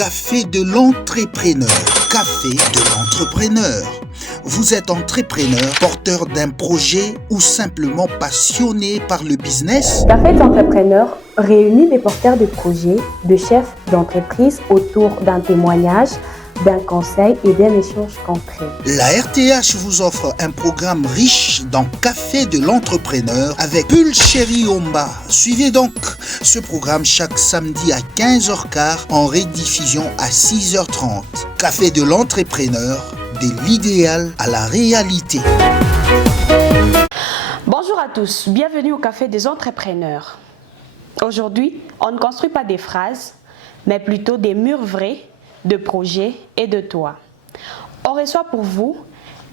Café de l'entrepreneur. Café de l'entrepreneur. Vous êtes entrepreneur, porteur d'un projet ou simplement passionné par le business? Café d'entrepreneur réunit des porteurs de projets, de chefs d'entreprise autour d'un témoignage, d'un conseil et d'un échange concret. La RTH vous offre un programme riche dans Café de l'entrepreneur avec Pulchéri Omba. Suivez donc ce programme chaque samedi à 15h15 en rediffusion à 6h30. Café de l'entrepreneur, de l'idéal à la réalité. Bonjour à tous, bienvenue au Café des entrepreneurs. Aujourd'hui, on ne construit pas des phrases, mais plutôt des murs vrais de projets et de toits. On reçoit pour vous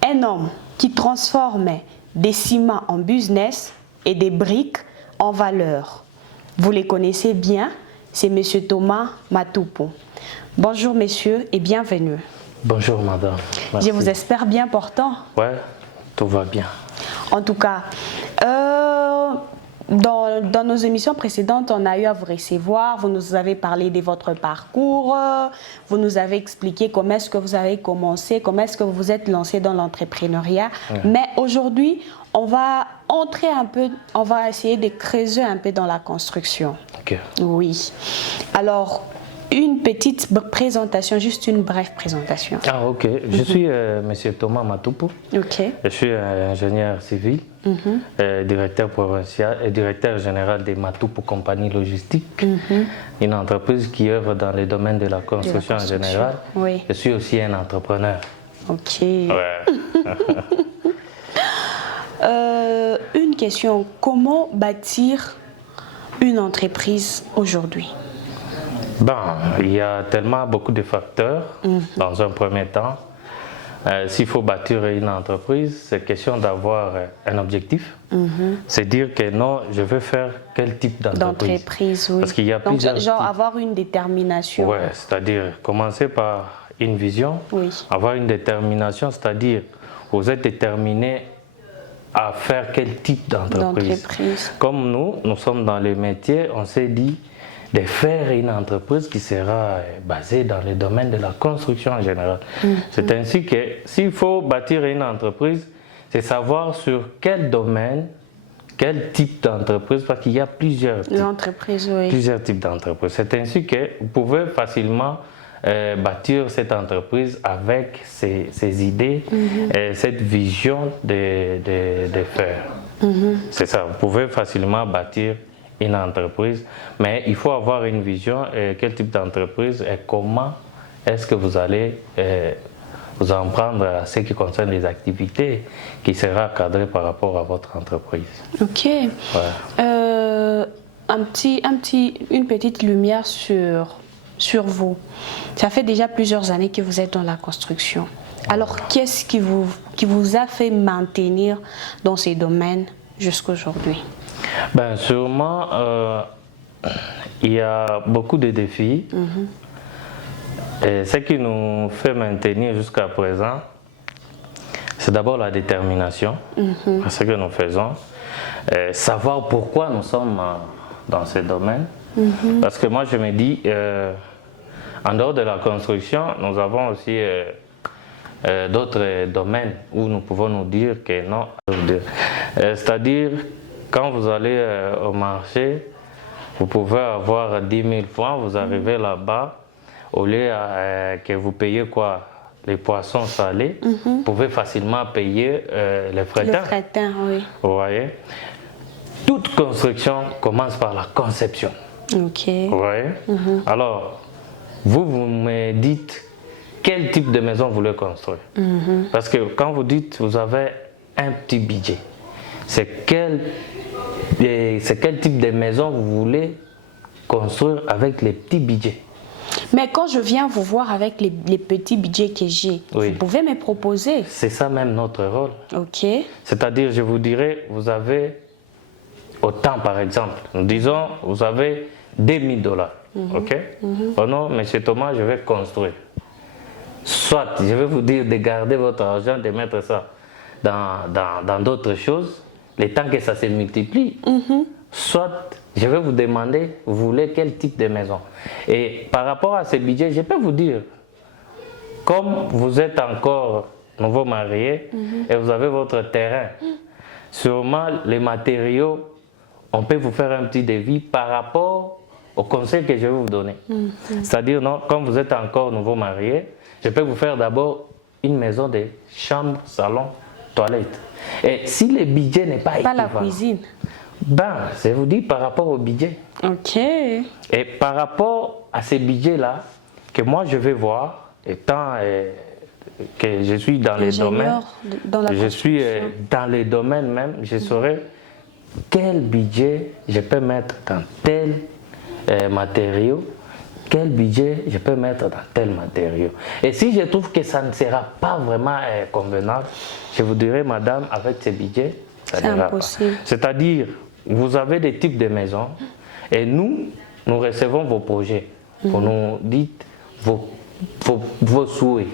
un homme qui transforme des ciments en business et des briques en valeur. Vous les connaissez bien, c'est M. Thomas Matupu. Bonjour messieurs et bienvenue. Bonjour madame. Merci. Je vous espère bien portant. Ouais, tout va bien. En tout cas, dans nos émissions précédentes, on a eu à vous recevoir, vous nous avez parlé de votre parcours, vous nous avez expliqué comment est-ce que vous avez commencé, comment est-ce que vous vous êtes lancé dans l'entrepreneuriat. Mais aujourd'hui, on va entrer un peu, on va essayer de creuser un peu dans la construction. Ok. Oui. Alors, une petite présentation, juste une brève présentation. Ah ok, je suis monsieur Thomas Matupu. Ok. Je suis ingénieur civil, directeur provincial et directeur général des Matupu Compagnie Logistique, une entreprise qui œuvre dans le domaine de la construction en général. Oui. Je suis aussi un entrepreneur. Ok. Ouais. Une question, comment bâtir une entreprise aujourd'hui? Bon, il y a tellement beaucoup de facteurs dans un premier temps. S'il faut bâtir une entreprise, c'est question d'avoir un objectif. C'est dire que non, je veux faire quel type d'entreprise. Oui. Parce qu'il y a donc, plusieurs genre types. avoir une détermination. Ouais, c'est-à-dire commencer par une vision, Oui. avoir une détermination, c'est-à-dire vous êtes déterminé à faire quel type d'entreprise. Comme nous sommes dans le métier, on s'est dit de faire une entreprise qui sera basée dans le domaine de la construction en général. C'est ainsi que s'il faut bâtir une entreprise, c'est savoir sur quel domaine, quel type d'entreprise, parce qu'il y a plusieurs types d'entreprises. C'est ainsi que vous pouvez facilement bâtir cette entreprise avec ces idées, cette vision de faire. C'est ça, vous pouvez facilement bâtir une entreprise, mais il faut avoir une vision, quel type d'entreprise et comment est-ce que vous allez vous en prendre à ce qui concerne les activités qui sera cadré par rapport à votre entreprise. Ok. Ouais. Une petite lumière sur vous. Ça fait déjà plusieurs années que vous êtes dans la construction. Alors, qu'est-ce qui vous a fait maintenir dans ces domaines jusqu'à aujourd'hui? Ben, sûrement, il y a beaucoup de défis. Et ce qui nous fait maintenir jusqu'à présent, c'est d'abord la détermination à ce que nous faisons. Savoir pourquoi nous sommes dans ce domaine. Parce que moi, je me dis, en dehors de la construction, nous avons aussi d'autres domaines où nous pouvons nous dire que non. C'est-à-dire, quand vous allez au marché, vous pouvez avoir 10 000 francs, vous arrivez là-bas, au lieu que vous payez quoi? Les poissons salés, vous pouvez facilement payer les frétins. Le frétin, oui. Vous voyez? Toute construction commence par la conception. Ok. Vous voyez? Alors, vous me dites quel type de maison vous voulez construire. Parce que quand vous dites vous avez un petit budget, c'est quel type de maison vous voulez construire avec les petits budgets. Mais quand je viens vous voir avec les petits budgets que j'ai, oui, vous pouvez me proposer. C'est ça même notre rôle. Ok. C'est-à-dire, je vous dirais, vous avez autant par exemple. Nous disons, vous avez 2 000 $. Ok. Oh non, monsieur Thomas, je vais construire. Soit, je vais vous dire de garder votre argent, de mettre ça dans d'autres choses, le temps que ça se multiplie. Soit, je vais vous demander, vous voulez quel type de maison. Et par rapport à ce budget, je peux vous dire, comme vous êtes encore nouveau marié et vous avez votre terrain, sûrement les matériaux, on peut vous faire un petit devis par rapport au conseil que je vais vous donner. C'est-à-dire, non, comme vous êtes encore nouveau marié, je peux vous faire d'abord une maison de chambre, salon, toilette. Et si le budget n'est pas équivalent, la cuisine. Ben, je vous dis par rapport au budget. Ok. Et par rapport à ces budgets-là, que moi je vais voir, étant que je suis dans les domaines, je suis dans les domaines même, je saurai quel budget je peux mettre dans tel matériau, quel budget je peux mettre dans tel matériau. Et si je trouve que ça ne sera pas vraiment convenable, je vous dirai, madame, avec ce budget, ça n'ira pas. C'est-à-dire, vous avez des types de maisons et nous recevons vos projets. Vous nous dites vos souhaits.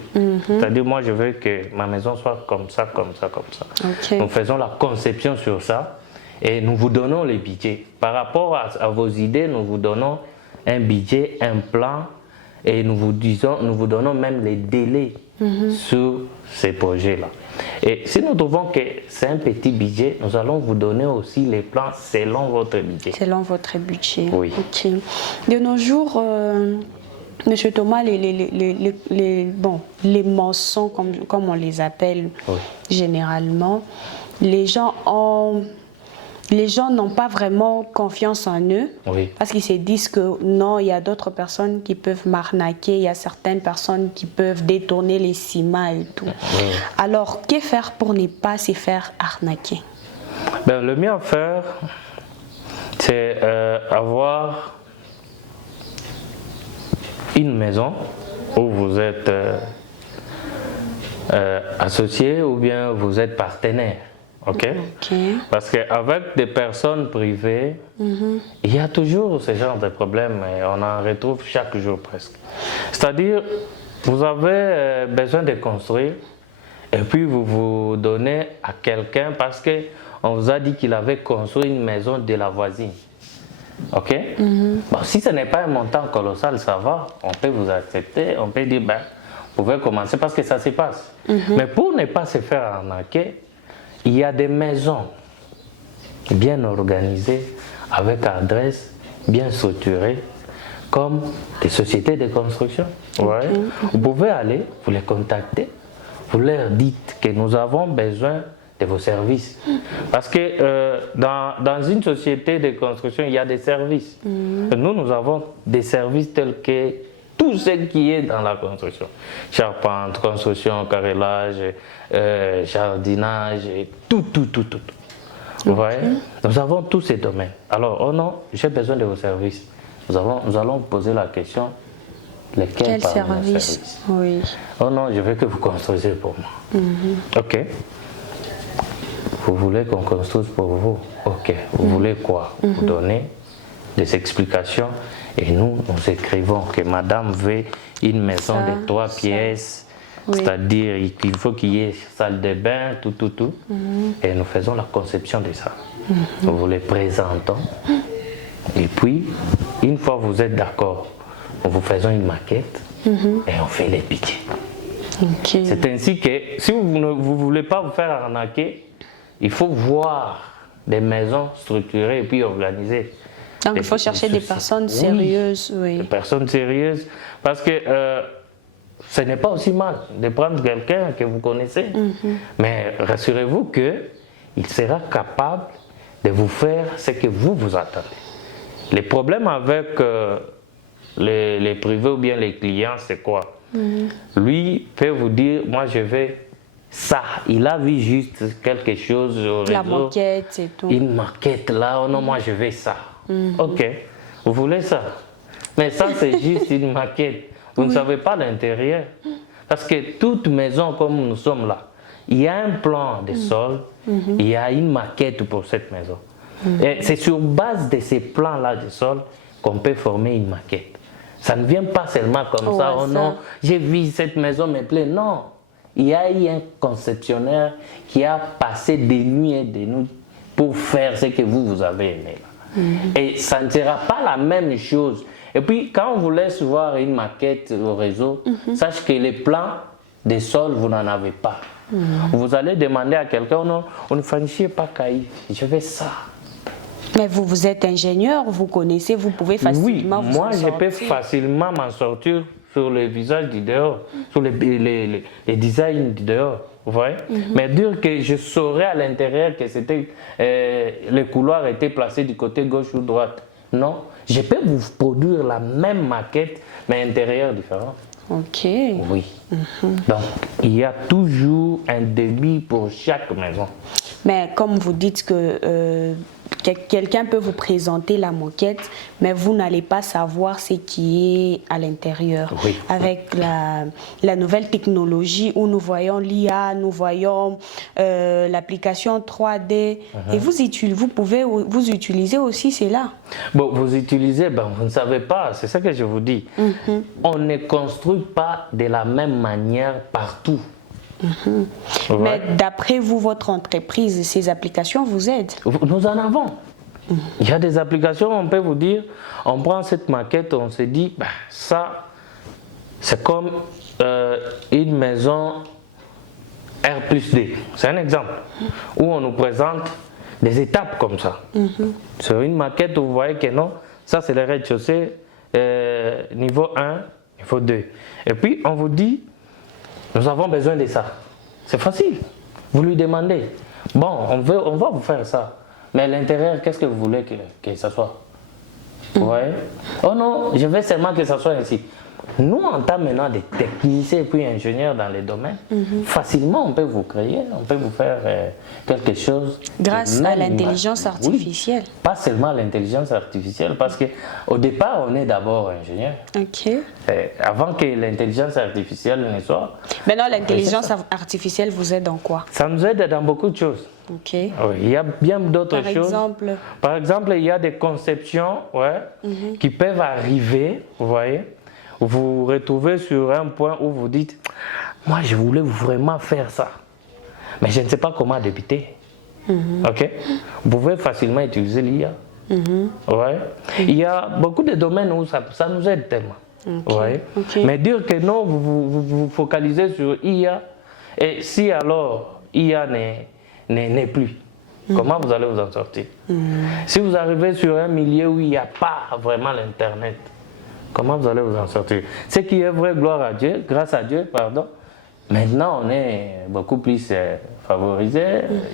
C'est-à-dire, moi, je veux que ma maison soit comme ça, comme ça, comme ça. Okay. Nous faisons la conception sur ça et nous vous donnons les budgets. Par rapport à vos idées, nous vous donnons un budget, un plan et nous vous donnons même les délais sur ces projets-là. Et si nous trouvons que c'est un petit budget, nous allons vous donner aussi les plans selon votre budget. Selon votre budget. Oui. Ok. De nos jours, Monsieur Thomas, les maçons, comme on les appelle généralement, les gens n'ont pas vraiment confiance en eux parce qu'ils se disent que non, il y a d'autres personnes qui peuvent m'arnaquer, il y a certaines personnes qui peuvent détourner les ciments et tout. Alors, que faire pour ne pas se faire arnaquer? Ben, le mieux à faire, c'est avoir une maison où vous êtes associé ou bien vous êtes partenaire. Okay? Parce qu'avec des personnes privées, il y a toujours ce genre de problèmes et on en retrouve chaque jour presque. C'est-à-dire, vous avez besoin de construire et puis vous vous donnez à quelqu'un parce qu'on vous a dit qu'il avait construit une maison de la voisine. Ok? Bon, si ce n'est pas un montant colossal, ça va, on peut vous accepter, on peut dire, ben, vous pouvez commencer parce que ça se passe. Mais pour ne pas se faire arnaquer, il y a des maisons bien organisées, avec adresse, bien structurées, comme des sociétés de construction. Vous pouvez aller, vous les contacter, vous leur dites que nous avons besoin de vos services. Parce que dans une société de construction, il y a des services. Nous avons des services tels que tout ce qui est dans la construction. Charpente, construction, carrelage, jardinage, tout. Vous voyez? Nous avons tous ces domaines. Alors, oh non, j'ai besoin de vos services. Nous allons poser la question, lesquels parmi nos services? Oui. Oh non, je veux que vous construisez pour moi. Ok. Vous voulez qu'on construise pour vous? Ok. Vous voulez quoi? Vous donnez des explications. Et nous écrivons que madame veut une maison de 3 pièces, c'est-à-dire qu'il faut qu'il y ait salle de bain, tout. Et nous faisons la conception de ça. Nous vous les présentons. Et puis, une fois que vous êtes d'accord, nous vous faisons une maquette et on fait les budgets. C'est ainsi que, si vous ne voulez pas vous faire arnaquer, il faut voir des maisons structurées et puis organisées. Donc, il faut chercher des personnes sérieuses. Des personnes sérieuses. Parce que ce n'est pas aussi mal de prendre quelqu'un que vous connaissez. Mais rassurez-vous qu'il sera capable de vous faire ce que vous attendez. Les problèmes avec les privés ou bien les clients, c'est quoi? Lui peut vous dire, moi je vais ça. Il a vu juste quelque chose au réseau. La maquette, c'est tout. Une maquette là, oh non, moi je vais ça. Ok, vous voulez ça? Mais ça, c'est juste une maquette. Vous ne savez pas l'intérieur. Parce que toute maison comme nous sommes là, il y a un plan de sol, il y a une maquette pour cette maison. Et c'est sur base de ces plans-là de sol qu'on peut former une maquette. Ça ne vient pas seulement comme ça, oh non, j'ai vu cette maison me plaît. Non, il y a eu un conceptionnaire qui a passé des nuits et des nuits pour faire ce que vous avez aimé là. Et ça ne sera pas la même chose. Et puis, quand on vous laisse voir une maquette au réseau, sache que les plans des sols, vous n'en avez pas. Vous allez demander à quelqu'un, on ne fait pas cahier, je veux ça. Mais vous êtes ingénieur, vous connaissez, vous pouvez facilement vous moi, en sortir. Je peux facilement m'en sortir sur le visage du dehors, sur les designs du dehors. Vous voyez? Mais dire que je saurais à l'intérieur que c'était les couloirs étaient placés du côté gauche ou droite. Non, je peux vous produire la même maquette, mais intérieur différent. Ok. Oui. Donc, il y a toujours un débit pour chaque maison. Mais comme vous dites que quelqu'un peut vous présenter la moquette, mais vous n'allez pas savoir ce qui est à l'intérieur. Oui. Avec la nouvelle technologie où nous voyons l'IA, nous voyons l'application 3D, et vous pouvez vous utiliser aussi cela. Bon, vous utilisez, vous ne savez pas, c'est ça que je vous dis. On ne construit pas de la même manière partout. Ouais. Mais d'après vous, votre entreprise, ces applications vous aident? Nous en avons. Il y a des applications, on peut vous dire, on prend cette maquette, on se dit, ça, c'est comme une maison R+D. C'est un exemple où on nous présente des étapes comme ça. Sur une maquette, vous voyez que non, ça c'est le rez-de-chaussée, niveau 1, niveau 2. Et puis, on vous dit, nous avons besoin de ça. C'est facile. Vous lui demandez. Bon, on va vous faire ça. Mais à l'intérieur, qu'est-ce que vous voulez que ça soit? Vous voyez? Oh non, je veux seulement que ça soit ainsi. Nous, en tant maintenant des techniciens et puis ingénieurs dans les domaines, facilement on peut vous créer, on peut vous faire quelque chose. Grâce à l'intelligence artificielle. Oui, pas seulement l'intelligence artificielle, parce qu'au départ, on est d'abord ingénieur. Ok. Avant que l'intelligence artificielle ne soit. Maintenant, l'intelligence artificielle vous aide en quoi? Ça nous aide dans beaucoup de choses. Ok. Oui, il y a bien d'autres choses. Par exemple, il y a des conceptions qui peuvent arriver, vous voyez. Vous vous retrouvez sur un point où vous dites, moi je voulais vraiment faire ça, mais je ne sais pas comment débuter. Ok? Vous pouvez facilement utiliser l'IA. Ouais. Il y a beaucoup de domaines où ça nous aide tellement. Ouais. Mais dire que non, vous focalisez sur IA, et si alors IA n'est plus, comment vous allez vous en sortir? Si vous arrivez sur un milieu où il n'y a pas vraiment l'Internet, comment vous allez vous en sortir? Ce qui est vrai, gloire à Dieu, grâce à Dieu, pardon. Maintenant, on est beaucoup plus favorisé.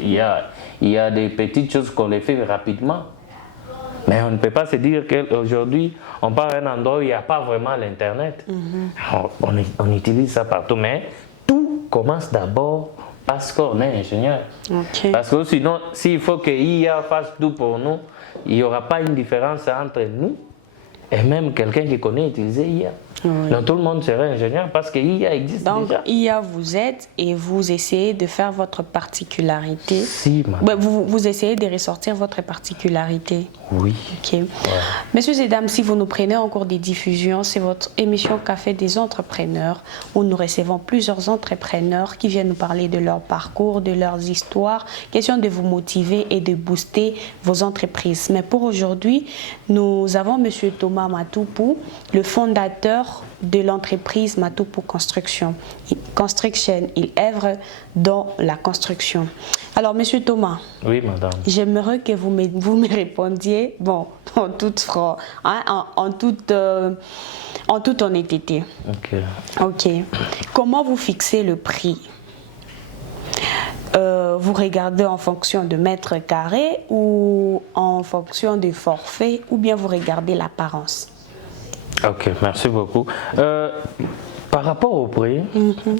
Il y a des petites choses qu'on les fait rapidement. Mais on ne peut pas se dire qu'aujourd'hui, on part à un endroit où il n'y a pas vraiment l'Internet. On utilise ça partout. Mais tout commence d'abord parce qu'on est ingénieur. Parce que sinon, s'il faut que l'IA fasse tout pour nous, il n'y aura pas une différence entre nous et même quelqu'un qui connaît utiliser IA. Donc tout le monde serait ingénieur parce que IA existe déjà. Donc IA vous aide et vous essayez de faire votre particularité. Si, vous essayez de ressortir votre particularité. Oui. Ok. Ouais. Messieurs et dames, si vous nous prenez en cours des diffusions, c'est votre émission Café des entrepreneurs où nous recevons plusieurs entrepreneurs qui viennent nous parler de leur parcours, de leurs histoires, question de vous motiver et de booster vos entreprises. Mais pour aujourd'hui, nous avons Monsieur Thomas Matoupou, le fondateur de l'entreprise Matoupou Construction. Il œuvre dans la construction. Alors, Monsieur Thomas. Oui, madame. J'aimerais que vous me répondiez, en toute en toute honnêteté. Ok. Comment vous fixez le prix? Vous regardez en fonction de mètres carrés ou en fonction de forfait, ou bien vous regardez l'apparence? Ok, merci beaucoup. Par rapport au prix,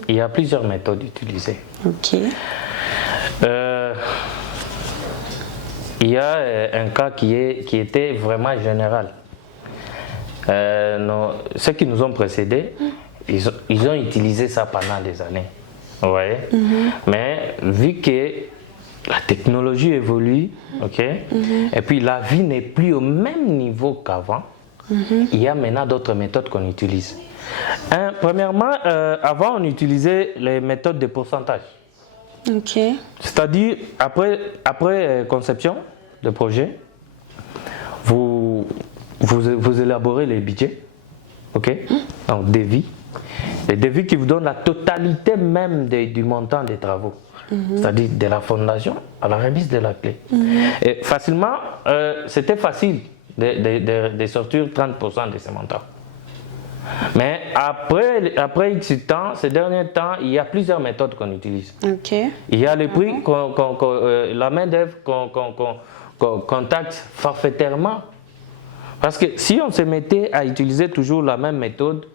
il y a plusieurs méthodes utilisées. Ok. Il y a un cas qui était vraiment général. Ceux qui nous ont précédés, ils ont utilisé ça pendant des années. Vous voyez? Mais vu que la technologie évolue, et puis la vie n'est plus au même niveau qu'avant, il y a maintenant d'autres méthodes qu'on utilise. Premièrement, avant on utilisait les méthodes de pourcentage. C'est-à-dire, après conception de projet, vous élaborez les budgets, ok? Donc devis. Les devis qui vous donnent la totalité même du montant des travaux. C'est-à-dire de la fondation à la remise de la clé. Et facilement, c'était facile de sortir 30% de ce montant. Mais après X temps, ces derniers temps, il y a plusieurs méthodes qu'on utilise. Okay. Il y a les prix, la main-d'œuvre qu'on contacte forfaitairement. Parce que si on se mettait à utiliser toujours la même méthode,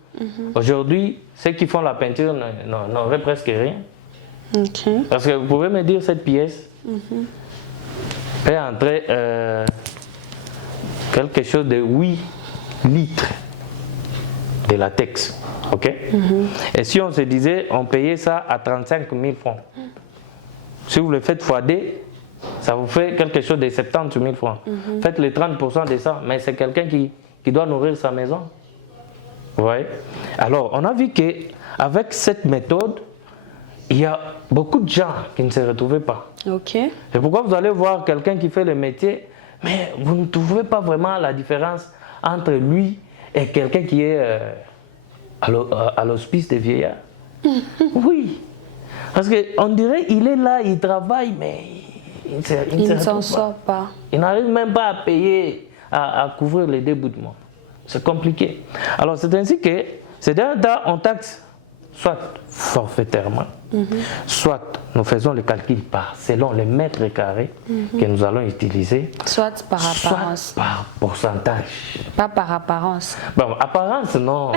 aujourd'hui, ceux qui font la peinture n'auraient presque rien. Okay. Parce que vous pouvez me dire cette pièce peut entrer quelque chose de 8 litres de latex. Ok? Et si on se disait, on payait ça à 35 000 francs. Si vous le faites x2, ça vous fait quelque chose de 70 000 francs. Faites les 30% de ça, mais c'est quelqu'un qui doit nourrir sa maison. Vous voyez? Alors, on a vu qu'avec cette méthode, il y a beaucoup de gens qui ne se retrouvaient pas. Okay. C'est pourquoi vous allez voir quelqu'un qui fait le métier, mais vous ne trouvez pas vraiment la différence entre lui et quelqu'un qui est à l'hospice des vieillards. Oui. Parce qu'on dirait qu'il est là, il travaille, mais il ne s'en sort pas. Il n'arrive même pas à payer, à couvrir les déboutements. C'est compliqué. Alors c'est ainsi que ces derniers temps, on taxe soit forfaitairement, soit nous faisons le calcul selon les mètres carrés que nous allons utiliser, soit par apparence, soit par pourcentage. Pas par apparence. Bon, apparence, non.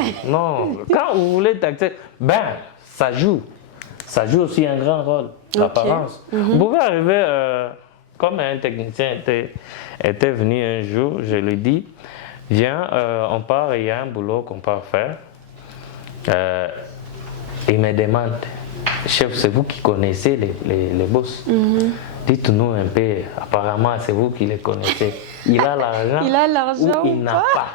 Quand vous voulez taxer, ça joue. Ça joue aussi un grand rôle, l'apparence. Vous pouvez arriver, comme un technicien était venu un jour, je lui dis, viens, on part, il y a un boulot qu'on part faire. Il me demande, chef, c'est vous qui connaissez les boss. Dites-nous un peu, apparemment c'est vous qui les connaissez. Il a l'argent ou il n'a pas.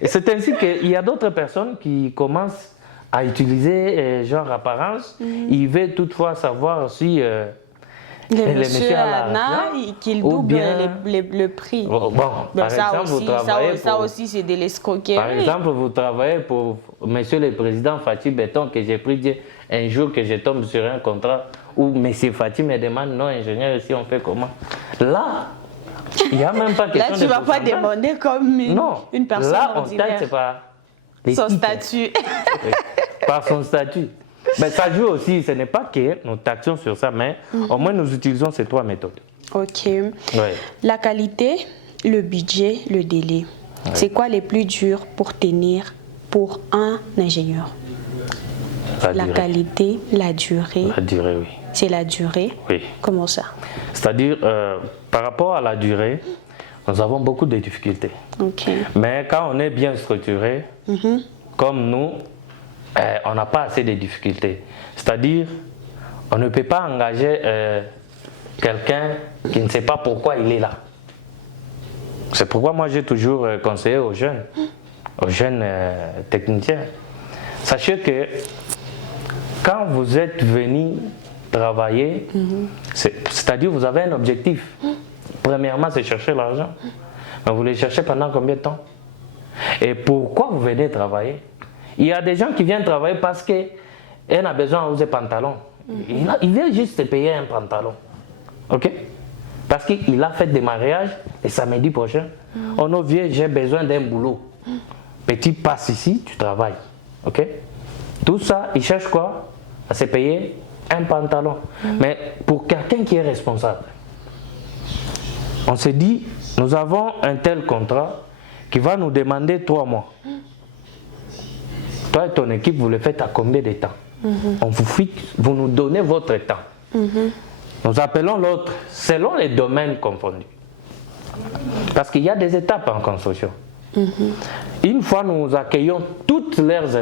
Et c'est ainsi qu'il y a d'autres personnes qui commencent à utiliser genre apparence. Il veut toutefois savoir si le monsieur Anna, qu'il double le prix. Bon, par ça aussi c'est de l'escroquerie. Par exemple, vous travaillez pour monsieur le président Fatih Béton, que j'ai pris un jour que je tombe sur un contrat où monsieur Fatih me demande, non ingénieur, ici on fait comment? Là, il n'y a même pas question de... Là, tu ne vas pas demander comme une personne ordinaire. Là, on taxe par son statut. Par son statut. Mais ça joue aussi, ce n'est pas que nous taxons sur ça, mais au moins nous utilisons ces 3 méthodes. Ok. Ouais. La qualité, le budget, le délai. Ouais. C'est quoi les plus durs pour tenir pour un ingénieur? La qualité, la durée. La durée, oui. C'est la durée? Oui. Comment ça? C'est-à-dire, par rapport à la durée, nous avons beaucoup de difficultés. Ok. Mais quand on est bien structuré, comme nous, on n'a pas assez de difficultés. C'est-à-dire, on ne peut pas engager quelqu'un qui ne sait pas pourquoi il est là. C'est pourquoi moi j'ai toujours conseillé aux jeunes techniciens. Sachez que quand vous êtes venu travailler, c'est-à-dire vous avez un objectif. Premièrement, c'est chercher l'argent. Mais vous le cherchez pendant combien de temps? Et pourquoi vous venez travailler? Il y a des gens qui viennent travailler parce qu'elle a besoin de pantalons. Il vient juste te payer un pantalon. Ok? Parce qu'il a fait des mariages et samedi prochain, on nous vient, j'ai besoin d'un boulot. Petit, passe ici, tu travailles. Ok? Tout ça, il cherche quoi? À se payer un pantalon. Mais pour quelqu'un qui est responsable, on se dit, nous avons un tel contrat qui va nous demander 3 mois. Toi et ton équipe, vous le faites à combien de temps? On vous fixe, vous nous donnez votre temps. Nous appelons l'autre selon les domaines confondus. Parce qu'il y a des étapes en construction. Une fois nous accueillons toutes leurs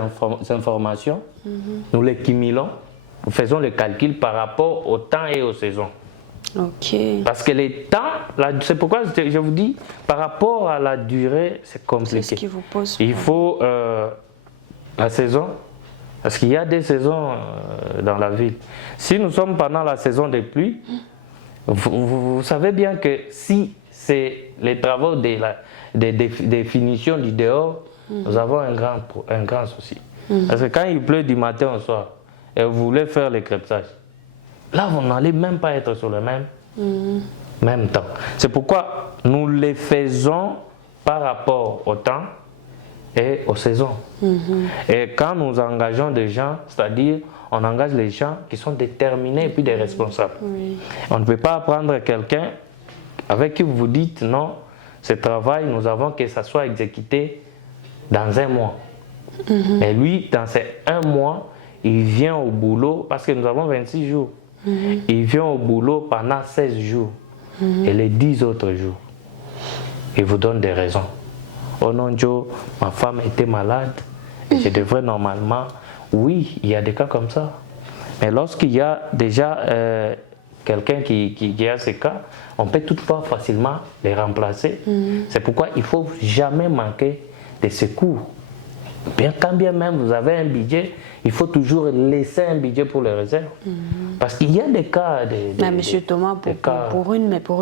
informations, nous les cumulons, nous faisons le calcul par rapport au temps et aux saisons. Okay. Parce que les temps, c'est pourquoi je vous dis, par rapport à la durée, c'est compliqué. C'est ce qui vous pose. Il faut la saison, parce qu'il y a des saisons dans la ville. Si nous sommes pendant la saison des pluies, vous savez bien que si c'est les travaux de définition du dehors, nous avons un grand souci. Parce que quand il pleut du matin au soir, et vous voulez faire les crêpsages, là, vous n'allez même pas être sur le même temps. C'est pourquoi nous les faisons par rapport au temps et aux saisons. Et quand nous engageons des gens, c'est-à-dire on engage les gens qui sont déterminés et puis des responsables. On ne peut pas prendre quelqu'un avec qui vous dites non, ce travail, nous avons que ça soit exécuté dans 1 mois. Et lui, dans ces 1 mois, il vient au boulot, parce que nous avons 26 jours. Il vient au boulot pendant 16 jours. Et les 10 autres jours, il vous donne des raisons. Oh non, Joe, ma femme était malade, et je devrais normalement... Oui, il y a des cas comme ça. Mais lorsqu'il y a déjà quelqu'un qui a ces cas, on peut toutefois facilement les remplacer. C'est pourquoi il ne faut jamais manquer de secours. Quand bien même vous avez un budget, il faut toujours laisser un budget pour les réserves. Parce qu'il y a des cas... Monsieur Thomas, pour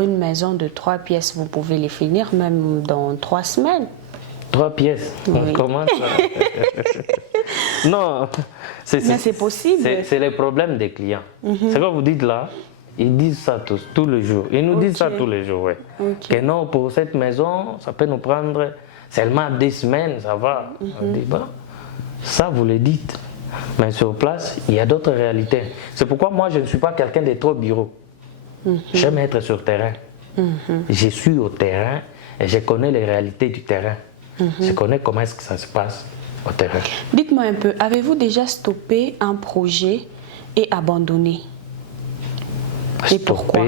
une maison de 3 pièces, vous pouvez les finir même dans 3 semaines. 3 pièces. Oui. Comment ça? Non, mais c'est possible. C'est le problème des clients. C'est quand vous dites là, ils disent ça tous les jours. Ils nous disent ça tous les jours. Que non, pour cette maison, ça peut nous prendre seulement 10 semaines, ça va. On dit, bon, ça vous le dites. Mais sur place, il y a d'autres réalités. C'est pourquoi moi, je ne suis pas quelqu'un de trop bureau. J'aime être sur le terrain. Je suis au terrain et je connais les réalités du terrain. Je connais comment est-ce que ça se passe au terrain. Dites-moi un peu, avez-vous déjà stoppé un projet et abandonné? Et pourquoi?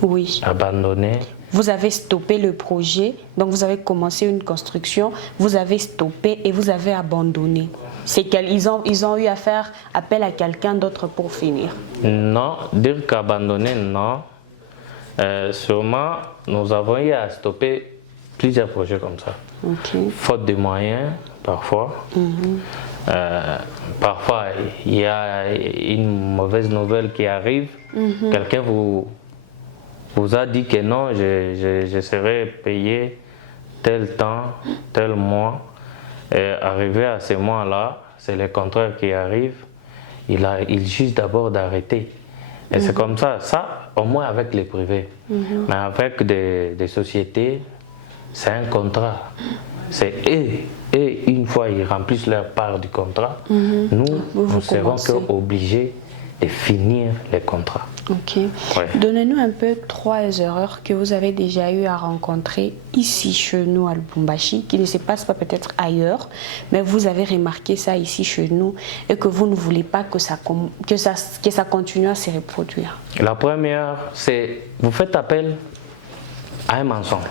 Oui. Abandonné. Vous avez stoppé le projet, donc vous avez commencé une construction, vous avez stoppé et vous avez abandonné. C'est qu'ils ont eu à faire appel à quelqu'un d'autre pour finir? Non, dire qu'abandonner, non. Sûrement, nous avons eu à stopper plusieurs projets comme ça. Faute de moyens, parfois. Parfois, il y a une mauvaise nouvelle qui arrive. Quelqu'un vous a dit que non, je serai payé tel temps, tel mois. Et arrivé à ce mois-là, c'est le contraire qui arrive. Il juge d'abord d'arrêter. Et c'est comme ça. Ça, au moins avec les privés. Mais avec des sociétés, c'est un contrat. C'est et une fois ils remplissent leur part du contrat, nous serons obligés de finir les contrats. Donnez-nous un peu 3 erreurs que vous avez déjà eu à rencontrer ici chez nous à Lubumbashi, qui ne se passe pas peut-être ailleurs, mais vous avez remarqué ça ici chez nous et que vous ne voulez pas que ça continue à se reproduire. La première, c'est vous faites appel à un mensonge.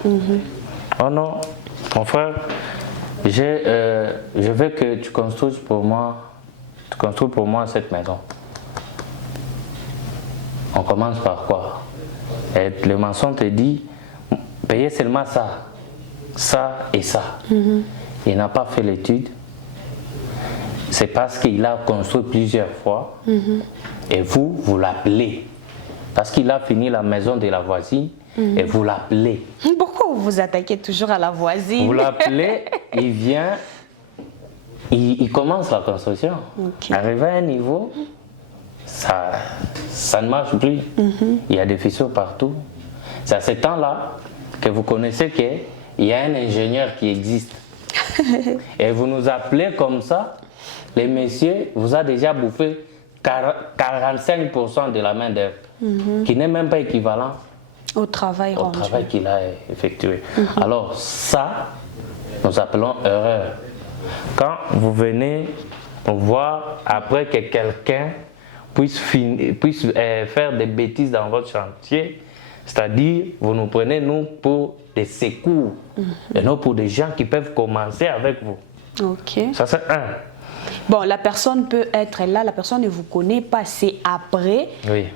Oh non, mon frère, je veux que tu construises pour moi cette maison. On commence par quoi? Et le mensonge te dit, payez seulement ça, ça et ça. Il n'a pas fait l'étude. C'est parce qu'il a construit plusieurs fois. Et vous l'appelez. Parce qu'il a fini la maison de la voisine. Et vous l'appelez. Pourquoi vous vous attaquez toujours à la voisine? Vous l'appelez, il vient, il commence la construction. Arrivé à un niveau, ça ne marche plus. Il y a des fissures partout. C'est à ce temps-là que vous connaissez qu'il y a un ingénieur qui existe. Et vous nous appelez comme ça, le monsieur vous a déjà bouffé 45% de la main-d'œuvre, qui n'est même pas équivalent au travail qu'il a effectué. Alors ça, nous appelons erreur. Quand vous venez voir après que quelqu'un puisse faire des bêtises dans votre chantier, c'est-à-dire vous nous prenez nous pour des secours et non pour des gens qui peuvent commencer avec vous. Ça c'est un. Bon, la personne peut être là, la personne ne vous connaît pas, c'est après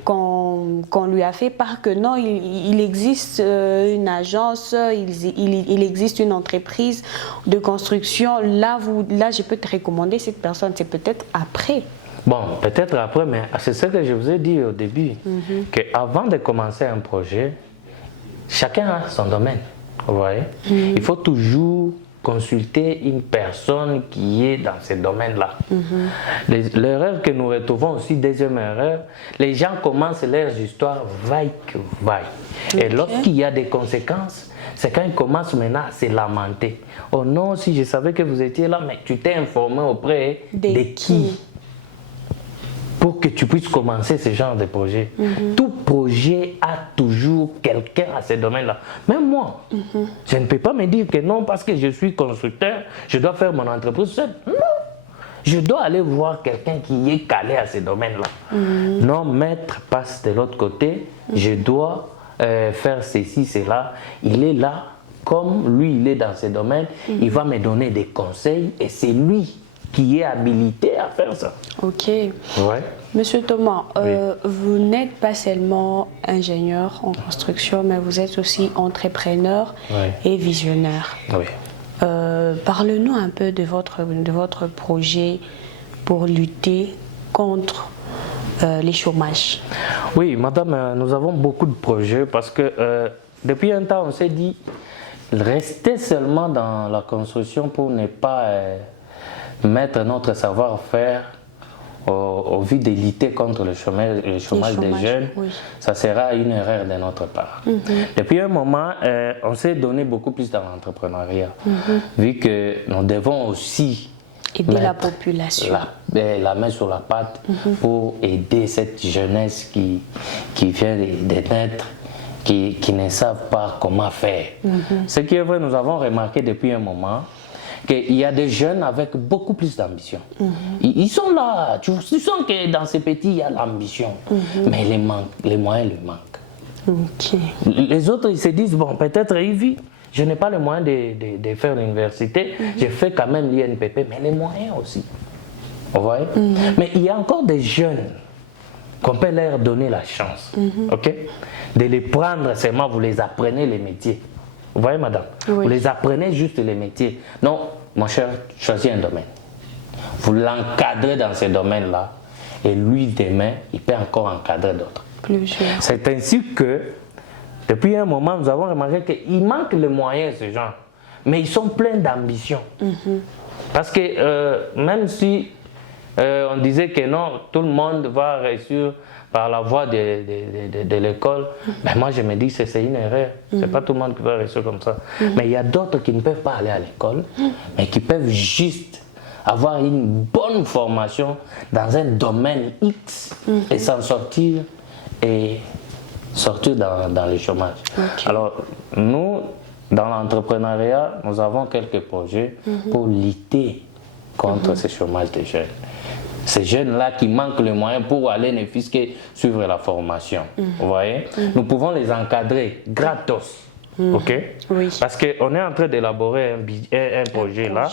qu'on lui a fait part que non, il existe une agence, il existe une entreprise de construction. Là, je peux te recommander cette personne, c'est peut-être après. Bon, peut-être après, mais c'est ce que je vous ai dit au début, qu'avant de commencer un projet, chacun a son domaine, vous voyez. Il faut toujours consulter une personne qui est dans ce domaine-là. L'erreur que nous retrouvons aussi, deuxième erreur, les gens commencent leurs histoires vaille que vaille. Et lorsqu'il y a des conséquences, c'est quand ils commencent maintenant à se lamenter. Oh non, si je savais que vous étiez là, mais tu t'es informé auprès de qui pour que tu puisses commencer ce genre de projet. Tout projet a toujours quelqu'un à ce domaine-là. Même moi, je ne peux pas me dire que non, parce que je suis constructeur, je dois faire mon entreprise seul. Non, je dois aller voir quelqu'un qui est calé à ce domaine-là. Non, maître passe de l'autre côté, je dois faire ceci, cela. Il est là, comme lui, il est dans ce domaine, il va me donner des conseils et c'est lui qui est habilité à faire ça. Ok. Ouais. Monsieur Thomas, vous n'êtes pas seulement ingénieur en construction, mais vous êtes aussi entrepreneur et visionnaire. Oui. Parlez-nous un peu de votre projet pour lutter contre les chômages. Oui, madame, nous avons beaucoup de projets parce que depuis un temps, on s'est dit rester seulement dans la construction pour ne pas mettre notre savoir-faire au vu de lutter contre le chômage des jeunes, ça sera une erreur de notre part. Depuis un moment, on s'est donné beaucoup plus dans l'entrepreneuriat, vu que nous devons aussi aider la population. La main sur la pâte pour aider cette jeunesse qui vient de naître, qui ne savent pas comment faire. Ce qui est vrai, nous avons remarqué depuis un moment qu'il y a des jeunes avec beaucoup plus d'ambition. Ils sont là, tu sens que dans ces petits, il y a l'ambition, mais les moyens lui manquent. Les autres, ils se disent, bon, peut-être Yves, je n'ai pas les moyens de faire l'université, je fais quand même l'INPP, mais les moyens aussi. Vous voyez? Mais il y a encore des jeunes qu'on peut leur donner la chance, ok? De les prendre seulement, vous les apprenez les métiers. Vous voyez, madame? Vous les apprenez juste les métiers. Non, mon cher, choisis un domaine. Vous l'encadrez dans ce domaine-là et lui, demain, il peut encore encadrer d'autres. C'est ainsi que, depuis un moment, nous avons remarqué qu'il manque les moyens, ces gens. Mais ils sont pleins d'ambition. Parce que même si on disait que non, tout le monde va réussir par la voie de l'école, ben moi je me dis que c'est une erreur. C'est pas tout le monde qui va réussir comme ça. Mais il y a d'autres qui ne peuvent pas aller à l'école, mais qui peuvent juste avoir une bonne formation dans un domaine X et s'en sortir et sortir dans le chômage. Alors nous, dans l'entrepreneuriat, nous avons quelques projets pour lutter contre ce chômage des jeunes. Ces jeunes-là qui manquent les moyens pour aller ne fût-ce que suivre la formation. Vous voyez? Nous pouvons les encadrer gratos. Ok? Parce qu'on est en train d'élaborer un projet là,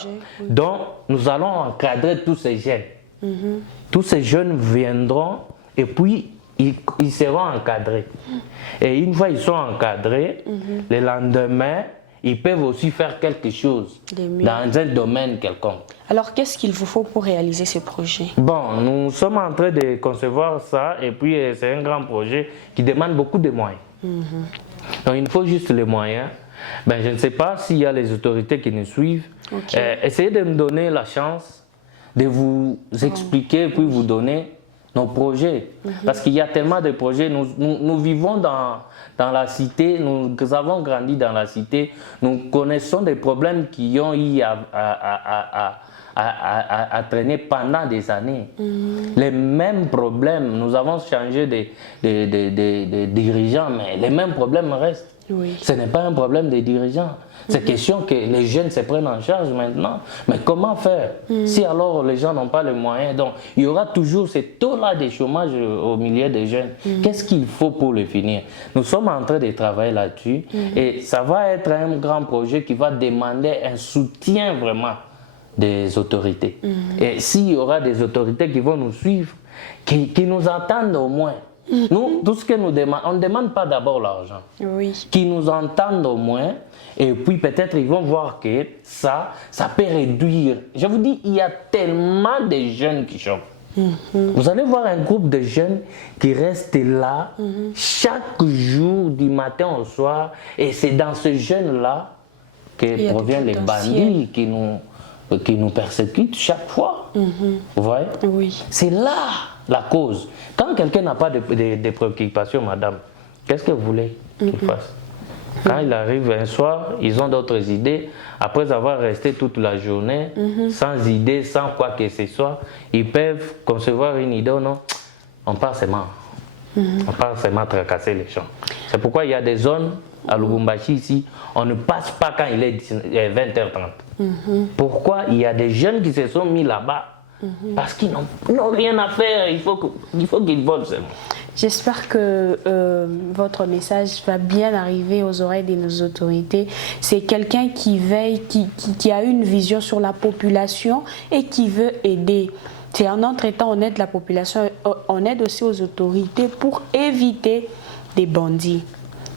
dont nous allons encadrer tous ces jeunes. Tous ces jeunes viendront et puis ils seront encadrés. Et une fois qu'ils sont encadrés, le lendemain, ils peuvent aussi faire quelque chose dans un domaine quelconque. Alors, qu'est-ce qu'il vous faut pour réaliser ce projet? Bon, nous sommes en train de concevoir ça et puis c'est un grand projet qui demande beaucoup de moyens. Donc, il faut juste les moyens. Ben, je ne sais pas s'il y a les autorités qui nous suivent. Essayez de me donner la chance de vous expliquer puis vous donner nos projets. Parce qu'il y a tellement de projets. Nous vivons dans la cité, nous avons grandi dans la cité, nous connaissons des problèmes qui ont eu à traîner pendant des années. Les mêmes problèmes, nous avons changé de dirigeants, mais les mêmes problèmes restent. Ce n'est pas un problème des dirigeants. C'est question que les jeunes se prennent en charge maintenant. Mais comment faire si alors les gens n'ont pas les moyens? Donc, il y aura toujours ce taux-là de chômage au milieu des jeunes. Qu'est-ce qu'il faut pour le finir? Nous sommes en train de travailler là-dessus et ça va être un grand projet qui va demander un soutien vraiment des autorités. Et s'il y aura des autorités qui vont nous suivre, qui nous entendent au moins. Nous, tout ce que nous demandons, on ne demande pas d'abord l'argent. Qui nous entendent au moins, et puis peut-être ils vont voir que ça peut réduire. Je vous dis, il y a tellement de jeunes qui chôment. Vous allez voir un groupe de jeunes qui restent là chaque jour du matin au soir et c'est dans ce jeune-là que proviennent les bandits qui nous persécutent chaque fois. Vous voyez? Oui. C'est là la cause. Quand quelqu'un n'a pas de préoccupations, madame, qu'est-ce que vous voulez qu'il fasse? Quand il arrive un soir, ils ont d'autres idées. Après avoir resté toute la journée, sans idée, sans quoi que ce soit, ils peuvent concevoir une idée ou non. On part seulement. On part seulement tracasser les gens. C'est pourquoi il y a des zones à Lubumbashi ici, on ne passe pas quand il est 20h30. Pourquoi? Il y a des jeunes qui se sont mis là-bas parce qu'ils n'ont rien à faire. Il faut qu'ils volent seulement. J'espère que votre message va bien arriver aux oreilles de nos autorités. C'est quelqu'un qui veille, qui a une vision sur la population et qui veut aider. C'est en entre-temps, on aide la population, on aide aussi aux autorités pour éviter des bandits.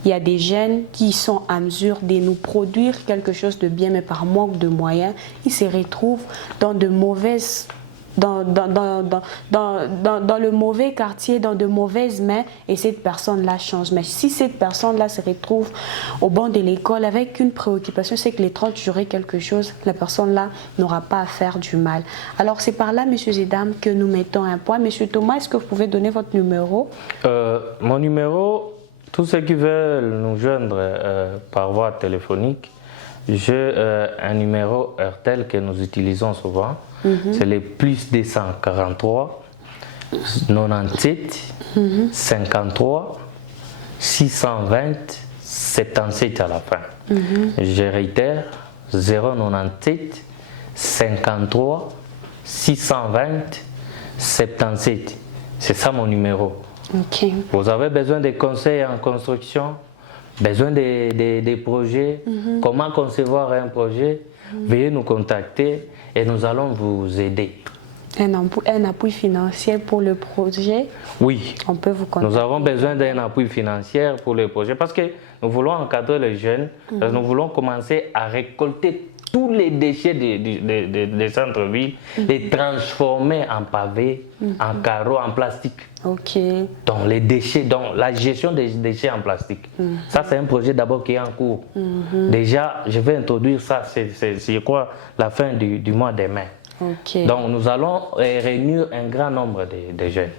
Il y a des jeunes qui sont à mesure de nous produire quelque chose de bien, mais par manque de moyens, ils se retrouvent dans de mauvaises... Dans le mauvais quartier, dans de mauvaises mains, et cette personne-là change. Mais si cette personne-là se retrouve au banc de l'école avec une préoccupation, c'est que les 30 juraient quelque chose, la personne-là n'aura pas à faire du mal. Alors c'est par là, messieurs et dames, que nous mettons un point. Monsieur Thomas, est-ce que vous pouvez donner votre numéro? Mon numéro, tous ceux qui veulent nous joindre par voie téléphonique, j'ai un numéro RTL que nous utilisons souvent. C'est le plus 243 97 53 620 77 à la fin. Je réitère 097 53 620 77. C'est ça mon numéro. Okay. Vous avez besoin de conseils en construction, besoin de projets, comment concevoir un projet, veuillez nous contacter et nous allons vous aider. Un appui financier pour le projet? Oui. On peut vous contacter. Nous avons besoin d'un appui financier pour le projet parce que nous voulons encadrer les jeunes, parce que nous voulons commencer à récolter tous les déchets des centres-villes, les transformer en pavés, en carreaux, en plastique. Ok. Donc les déchets, donc la gestion des déchets en plastique. Ça c'est un projet d'abord qui est en cours. Déjà, je vais introduire ça, c'est je crois la fin du mois de mai. Okay. Donc nous allons réunir un grand nombre de jeunes.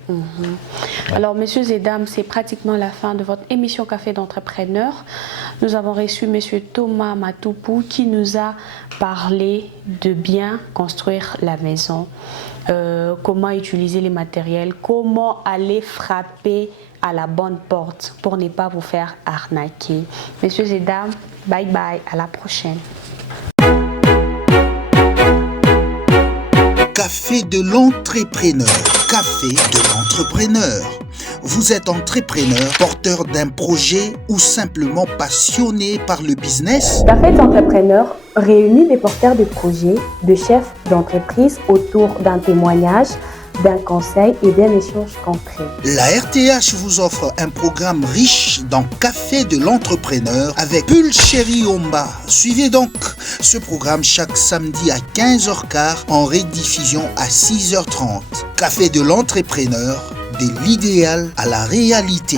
Alors messieurs et dames, c'est pratiquement la fin de votre émission Café d'entrepreneurs. Nous avons reçu monsieur Thomas Matoupou qui nous a parlé de bien construire la maison, comment utiliser les matériels, comment aller frapper à la bonne porte pour ne pas vous faire arnaquer. Messieurs et dames, bye bye, à la prochaine. Café de l'entrepreneur. Café de l'entrepreneur. Vous êtes entrepreneur, porteur d'un projet ou simplement passionné par le business? Café d'entrepreneur réunit des porteurs de projets, de chefs d'entreprise autour d'un témoignage, d'un conseil et d'un échange concret. La RTH vous offre un programme riche dans Café de l'entrepreneur avec Pulchéri Omba. Suivez donc ce programme chaque samedi à 15h15 en rediffusion à 6h30. Café de l'entrepreneur, de l'idéal à la réalité.